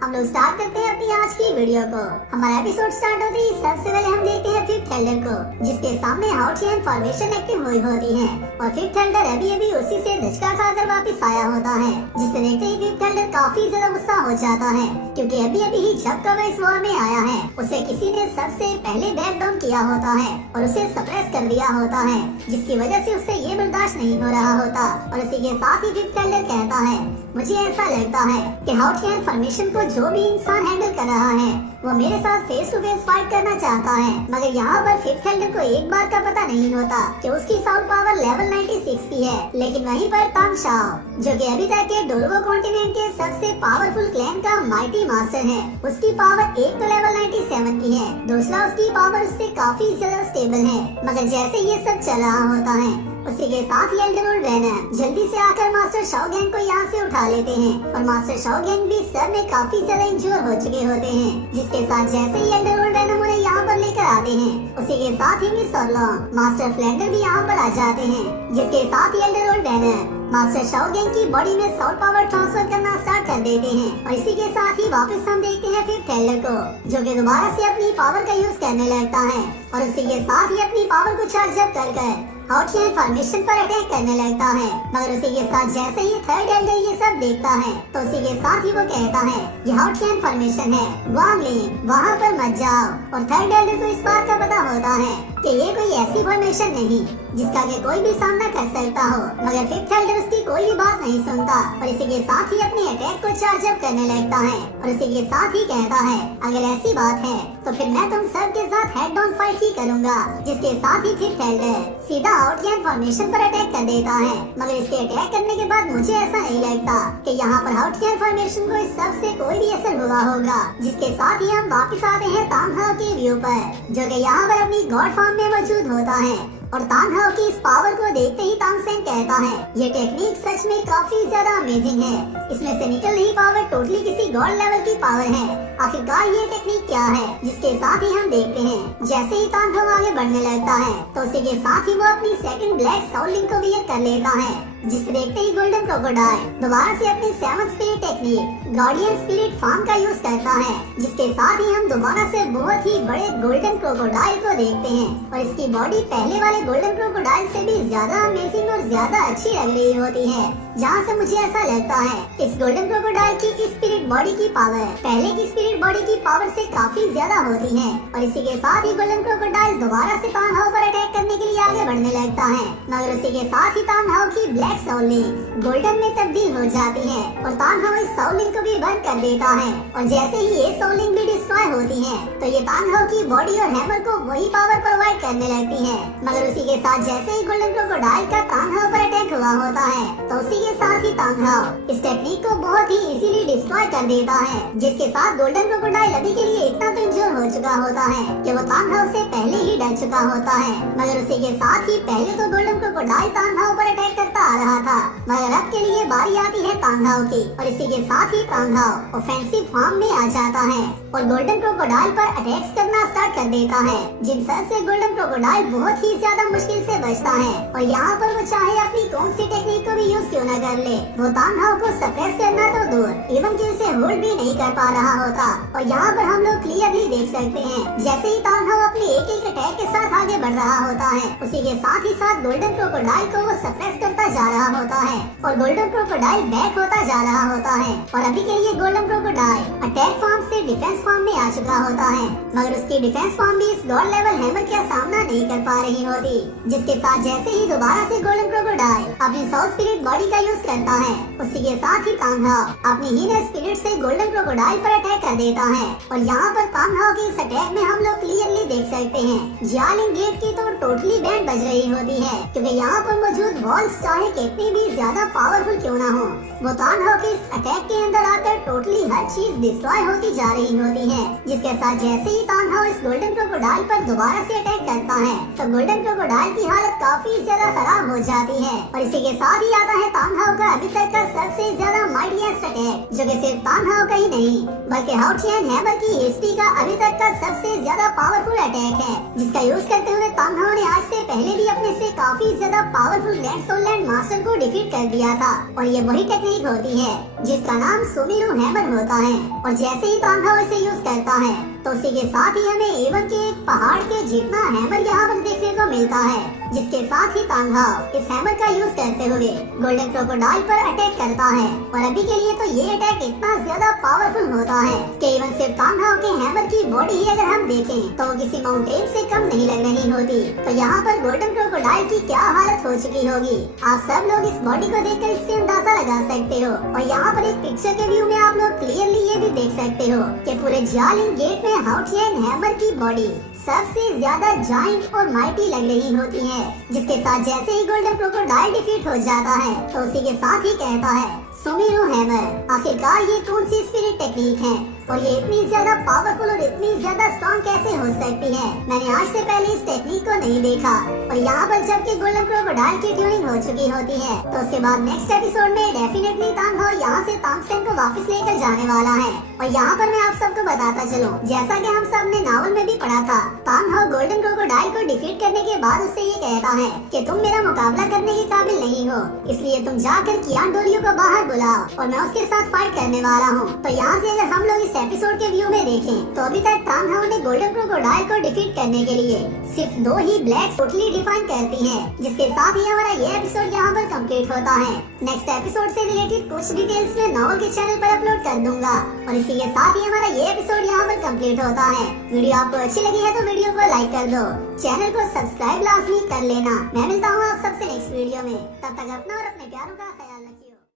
हम लोग स्टार्ट करते हैं अपनी आज की वीडियो को। हमारा एपिसोड स्टार्ट होते ही सबसे पहले हम देखते हैं फिफ्थ एल्डर को, जिसके सामने हाउटियन फॉर्मेशन एक्टिव हुई होती है और फिफ्थ एल्डर अभी उसी से धचका खाकर वापस आया होता है, जिसे देखते ही फिफ्थ एल्डर काफी ज्यादा गुस्सा हो जाता है, क्योंकि अभी ही जब कब इस वॉर में आया है उसे किसी ने सबसे पहले बैक डाउन किया होता है और उसे सप्रेस कर दिया होता है, जिसकी वजह से उससे ये बर्दाश्त नहीं हो रहा होता। और इसी के साथ ही फिफ्थ एल्डर कहता है, मुझे ऐसा लगता है कि हाउटियन फॉर्मेशन को जो भी इंसान हैंडल कर रहा है वो मेरे साथ फेस टू फेस फाइट करना चाहता है, मगर यहाँ पर फिफ्थ एल्डर को एक बार का पता नहीं होता कि उसकी साउंड पावर लेवल 96 की है। लेकिन वहीं पर तांग शाओ, जो कि अभी तक के डोरगो कॉन्टिनेंट के सबसे पावरफुल क्लैन का माइटी मास्टर है, उसकी पावर एक तो लेवल 97 की है, दूसरा उसकी पावर उससे काफी ज्यादा स्टेबल है। मगर जैसे ये सब चल रहा होता है उसी के साथ ही एल्डर वेनम जल्दी से आकर मास्टर शाओ गैंग को यहाँ से उठा लेते हैं और मास्टर शाओ गैंग भी सर में काफी ज्यादा इंजूर हो चुके होते हैं, जिसके साथ जैसे ही एल्डर वेनम उन्हें यहाँ पर लेकर आते हैं उसी के साथ ही मिस ऑरलॉन्ग मास्टर फ्लेंडर भी यहाँ पर आ जाते हैं, जिसके साथ ही elder venom master Shao Gang की बॉडी में साउंड पावर ट्रांसफर करना स्टार्ट कर देते हैं। और इसी के साथ ही वापस हम देखते हैं फिफ्थ एल्डर को, जो कि दोबारा से अपनी पावर का यूज करने लगता है और उसी के साथ ही अपनी पावर को चार्ज अप कर हाउटियन फॉर्मेशन पर अटैक करने लगता है। मगर उसी के साथ जैसे ही थर्ड एल्डर ये सब देखता है तो उसी के साथ ही वो कहता है, ये हाउटियन फॉर्मेशन है, वहाँ पर मत जाओ। और थर्ड एल्डर को इस बात का पता होता है कि ये कोई ऐसी फॉर्मेशन नहीं जिसका कि कोई भी सामना कर सकता हो, मगर फिफ्थ एल्डर उसकी कोई भी बात नहीं सुनता और इसी के साथ ही अपने अटैक को चार्ज अप करने लगता है और इसी के साथ ही कहता है, अगर ऐसी बात है तो फिर मैं तुम सब के साथ हेड ऑन फाइट ही करूंगा। जिसके साथ ही फिफ्थ एल्डर सीधा हाउटियन फॉर्मेशन पर अटैक कर देता है, मगर इसके अटैक करने के बाद मुझे ऐसा नहीं लगता कि यहाँ पर हाउटियन फॉर्मेशन को इस सब से कोई भी असर हुआ होगा। जिसके साथ ही हम वापस आते हैं तांग हाओ के व्यू पर, जो कि यहाँ पर अपनी गॉड फॉर्म में मौजूद होता है और तांग हाओ की इस पावर को देखते ही तांग सेन कहता है, ये टेक्निक सच में काफी ज्यादा अमेजिंग है, इसमें से निकल रही पावर टोटली किसी गॉड लेवल की पावर है। आखिरकार ये टेक्निक क्या है? जिसके साथ ही हम देखते हैं जैसे ही तांग हाओ आगे बढ़ने लगता है तो उसी के साथ ही वो अपनी सेकंड ब्लैक साउल लिंक को वियर कर लेता है, जिसे देखते ही गोल्डन क्रोकोडाइल दोबारा से अपनी seven spirit technique guardian spirit form का यूज करता है, जिसके साथ ही हम दोबारा से बहुत ही बड़े गोल्डन क्रोकोडाइल को देखते हैं और इसकी बॉडी पहले वाले गोल्डन क्रोकोडाइल से भी ज्यादा अमेजिंग और ज्यादा अच्छी लग रही होती है, जहाँ से मुझे ऐसा लगता है इस गोल्डन क्रोकोडाइल की स्पिरिट बॉडी की पावर पहले की स्पिरिट बॉडी की पावर से काफी ज्यादा होती है। और इसी के साथ ही गोल्डन क्रोकोडाइल दोबारा से तांग हाओ पर अटैक करने के लिए आगे बढ़ने लगता है, मगर उसी के साथ ही तांग हाओ की ब्लैक साउल लिंक गोल्डन में तब्दील हो जाती है और तांग हाओ इस साउल लिंक को भी बंद कर देता है। और जैसे ही ये साउल लिंक भी डिस्ट्रॉय होती है तो ये तांग हाओ की बॉडी और हैमर को वही पावर प्रोवाइड करने लगती है, मगर उसी के साथ जैसे ही गोल्डन क्रोकोडाइल का तांग हाओ पर अटैक हुआ होता है तो उसी के साथ ही तांग हाओ इस टेक्निक को बहुत ही इजीली डिस्ट्रॉय कर देता है, जिसके साथ गोल्डन क्रोकोडाइल अभी के लिए इतना तो इंजर हो चुका होता है कि वो तांग हाओ से पहले ही डर चुका होता है। मगर उसी के साथ ही पहले तो गोल्डन क्रोकोडाइल तांग हाओ पर अटैक करता आ रहा था, मगर अब के लिए बारी आती है तांग हाओ की और इसी के साथ ही तांग हाओ ऑफेंसिव फॉर्म में आ जाता है और गोल्डन क्रोकोडाइल पर अटैक्स करना स्टार्ट कर देता है, जिन सब से गोल्डन क्रोकोडाइल बहुत ही ज्यादा मुश्किल से बचता है। और यहाँ पर वो चाहे अपनी कौन सी टेक्निक को भी यूज क्यों न कर ले, वो तांग हाओ को सप्रेस करना तो दूर इवन कि उसे होल्ड भी नहीं कर पा रहा होता। और यहाँ पर हम लोग क्लियरली देख सकते हैं जैसे ही तांग हाओ अपने एक एक अटैक के साथ आगे बढ़ रहा होता है उसी के साथ ही साथ गोल्डन क्रोकोडाइल को वो सप्रेस करता जा रहा होता है और गोल्डन क्रोकोडाइल बैक होता जा रहा होता है। और अभी के लिए गोल्डन क्रोकोडाइल अटैक फॉर्म से डिफेंस फॉर्म में आ चुका होता है, मगर उसकी डिफेंस फॉर्म भी इस गॉड लेवल हैमर का सामना नहीं कर पा रही होती, जिसके साथ जैसे ही दोबारा से गोल्डन क्रोकोडाइल अपनी साउथ स्पिरिट बॉडी का यूज करता है उसी के साथ ही तांग हाओ अपनी हीनर स्पिरिट से गोल्डन क्रोकोडाइल पर अटैक कर देता है। और यहाँ पर तांग हाओ की इस अटैक में हम लोग क्लियरली देख सकते हैं जियालिंग गेट की तो टोटली बैंड बज रही होती है, क्योंकि यहाँ पर मौजूद वॉल्स चाहे कितनी भी ज्यादा पावरफुल क्यों ना हो, वो तांग हाओ के इस अटैक के अंदर आकर टोटली हर चीज डिस्ट्रॉय होती जा रही होती है। जिसके साथ जैसे ही तांग हाओ इस गोल्डन क्रोकोडाइल पर दोबारा से अटैक करता है तो गोल्डन क्रोकोडाइल की हालत काफी ज्यादा खराब हो जाती है। और इसी के साथ ही आता है तांग हाओ का अभी तक का सबसे ज्यादा माइटिएस्ट अटैक, जो कि सिर्फ तांग हाओ का ही नहीं बल्कि हाउटियन हैमर की हिस्ट्री का अभी तक का सबसे ज्यादा पावरफुल अटैक है, जिसका यूज करते हुए तांग हाओ ने आज से पहले भी अपने से काफी ज्यादा powerful grand soul land master को डिफीट कर दिया था। और ये वही टेक्निक होती है जिसका नाम सुमिरू हैमर होता है। और जैसे ही तांघाओ इसे यूज करता है तो उसी के साथ ही हमें एवन के एक पहाड़ के जितना हैमर यहाँ पर देखने को मिलता है, जिसके साथ ही तांघाओ इस हैमर का यूज करते हुए गोल्डन क्रोकोडाइल पर अटैक करता है। और अभी के लिए तो ये अटैक इतना ज्यादा पावरफुल होता है कि इवन सिर्फ तांघाओ के हैमर की बॉडी ही अगर हम देखें तो वो किसी माउंटेन से कम नहीं लग रही होती। तो यहाँ पर गोल्डन क्रोकोडाइल की क्या हालत हो चुकी होगी, आप सब लोग इस बॉडी को देखकर इससे अंदाजा लगा सकते हो। और यहाँ पर एक पिक्चर के व्यू में आप लोग क्लियरली ये भी देख सकते हो कि पूरे जालिंग गेट में हाउटियन हैमर की बॉडी सबसे ज्यादा जाइंट और माइटी लग रही होती है, जिसके साथ जैसे ही गोल्डन क्रोकोडाइल डिफीट हो जाता है तो उसी के साथ ही कहता है सुमिरू हैमर। आखिरकार ये कौन सी स्पिरिट टेक्निक है और ये इतनी ज्यादा पावरफुल और इतनी ज्यादा स्ट्रॉन्ग कैसे हो सकती है? मैंने आज से पहले इस टेक्निक को नहीं देखा। और यहाँ पर जबकि गोल्डन क्रोकोडाइल की ट्यूनिंग हो चुकी होती है तो उसके बाद नेक्स्ट एपिसोड में डेफिनेटली तांघाओ यहाँ से तांगसेन को वापस लेकर जाने वाला है। और यहाँ पर मैं आप सबको बताता चलूं, जैसा कि हम सब ने नावल में भी पढ़ा था, तांघाओ गोल्डन क्रोकोडाइल को डिफीट करने के बाद उससे ये कहता है कि तुम मेरा मुकाबला करने के काबिल नहीं हो, इसलिए तुम जाकर कियान डोरियो को बाहर बुलाओ और मैं उसके साथ फाइट करने वाला हूँ। तो यहाँ से अगर हम लोग इस एपिसोड के व्यू में देखें तो अभी तक तांघाओ ने गोल्डन क्रोकोडाइल को डिफीट करने के लिए सिर्फ 2 ही ब्लैक टोटली डिफाइन करती है, जिसके साथ ही हमारा ये एपिसोड यहाँ पर कंप्लीट होता है। नेक्स्ट एपिसोड से रिलेटेड कुछ डिटेल्स में नॉवल के चैनल पर अपलोड कर दूंगा और इसी के साथ ही हमारा ये एपिसोड यहाँ पर कंप्लीट होता है। वीडियो आपको अच्छी लगी है तो वीडियो को लाइक कर दो, चैनल को सब्सक्राइब लाजमी कर लेना। मैं मिलता हूँ आप सबसे नेक्स्ट वीडियो में, तब तक अपना और अपने प्यारों का